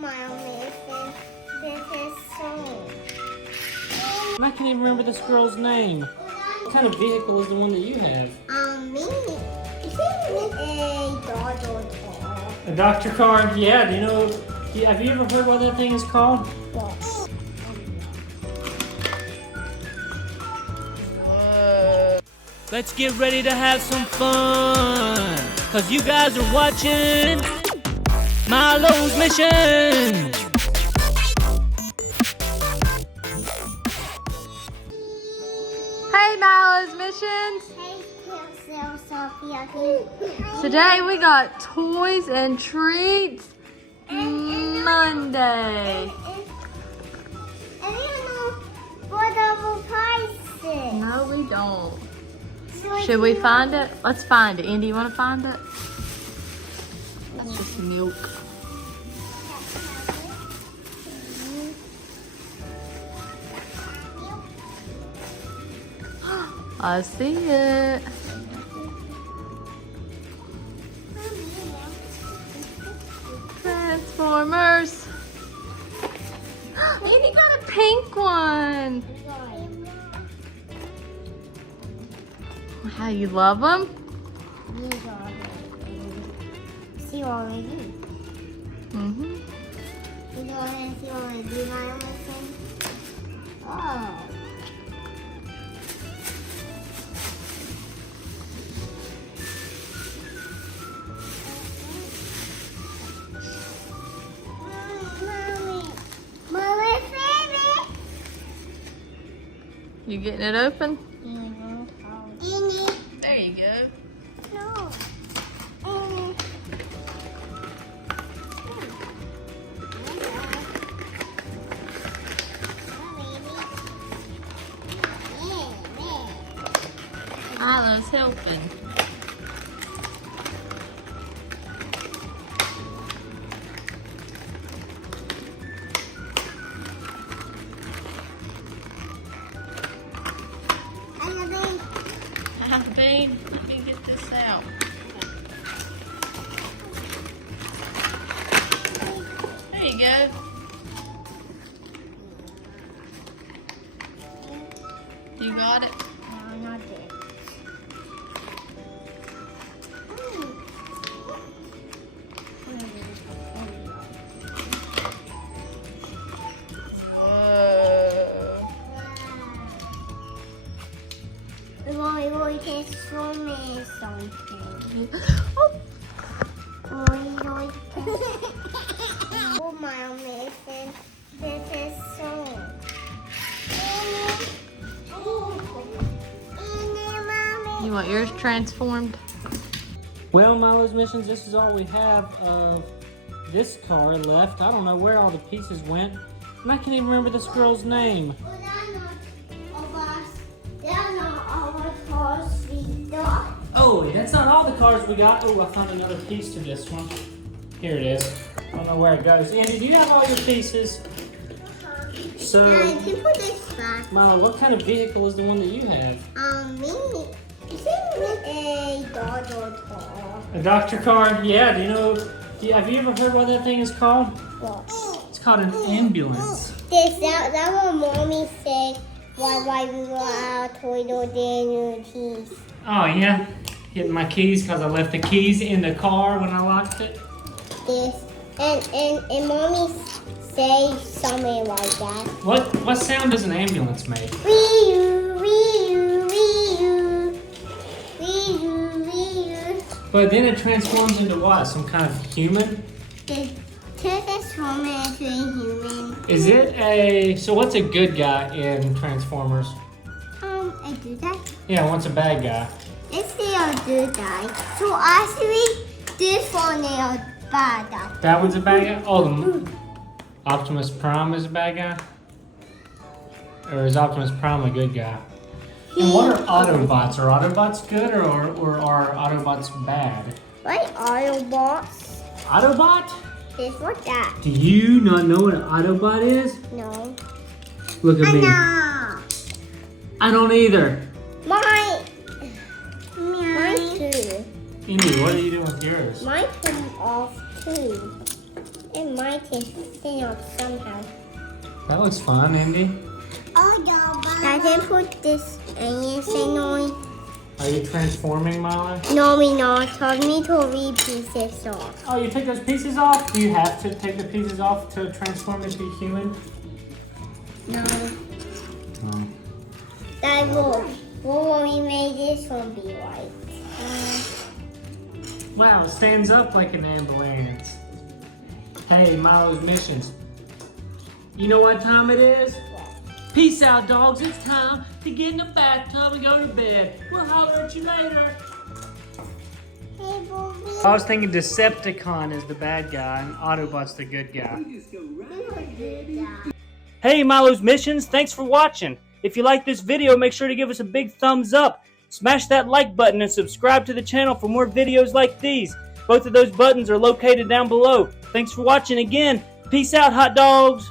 Milo and Indy Transformer. I can't even remember this girl's name. What kind of vehicle is the one that you have? Me. Is it a doctor car? A doctor car? Yeah, do you know, have you ever heard what that thing is called? Yes. Let's get ready to have some fun, cause you guys are watching Milo's Mission. Hey Milo's Missions! Today we got toys and treats Monday. And we don't know what double prices. No, we don't. Should we find it? Let's find it. Indy, you want to find it? That's just milk. I see it. Transformers. Indy got a pink one. How you love them? See what we do. Mm-hmm. You know what I see what we do, my listen? Oh. Mommy, favorite. You getting it open? Indy. There you go. No. Milo's helping. Babe, let me get this out. There you go. You got it? No, not it. Mommy, we can show me something. Oh, my amazing. This is so. You want yours transformed? Well, Milo's Missions, this is all we have of this car left. I don't know where all the pieces went, and I can't even remember this girl's name. Oh, that's not all the cars we got. Oh, I found another piece to this one. Here it is. I don't know where it goes. Andy, do you have all your pieces? So, Put this back. Milo, what kind of vehicle is the one that you have? Me. Is it a doctor car? A doctor car? Yeah, do you know, have you ever heard what that thing is called? What? It's called an ambulance. That what mommy said while we were out toilet Daniel keys. Oh, yeah? Hitting my keys because I left the keys in the car when I locked it? This. And mommy say something like that. What sound does an ambulance make? Wee-oo, wee-oo, wee-oo. Wee-oo, wee-oo. But then it transforms into what? Some kind of human? It transforms into a human. Is it so what's a good guy in Transformers? I do that. Yeah, what's a bad guy? Let's say I do that. So actually, this one is a bad guy. That one's a bad guy? Oh, Optimus Prime is a bad guy? Or is Optimus Prime a good guy? And what are Autobots? Are Autobots good or are Autobots bad? What Autobots? Autobot? This what that? Do you not know what an Autobot is? No. Look at me. No. I don't either. Mine too. Indy, what are you doing with yours? Mine come off too. It might stand up somehow. That looks fun, Indy. I can put this and say no. Are you transforming, Milo? No, we not. Tell me to read pieces off. Oh, you take those pieces off? Do you have to take the pieces off to transform into a human? No. Oh. That will. What will we make this one be like? Wow, it stands up like an ambulance. Hey, Milo's missions. You know what time it is? Peace out, dogs. It's time to get in the bathtub and go to bed. We'll holler at you later. Hey, Bobby. I was thinking Decepticon is the bad guy and Autobot's the good guy. Hey, Milo's Missions, thanks for watching. If you like this video, make sure to give us a big thumbs up. Smash that like button and subscribe to the channel for more videos like these. Both of those buttons are located down below. Thanks for watching again. Peace out, hot dogs.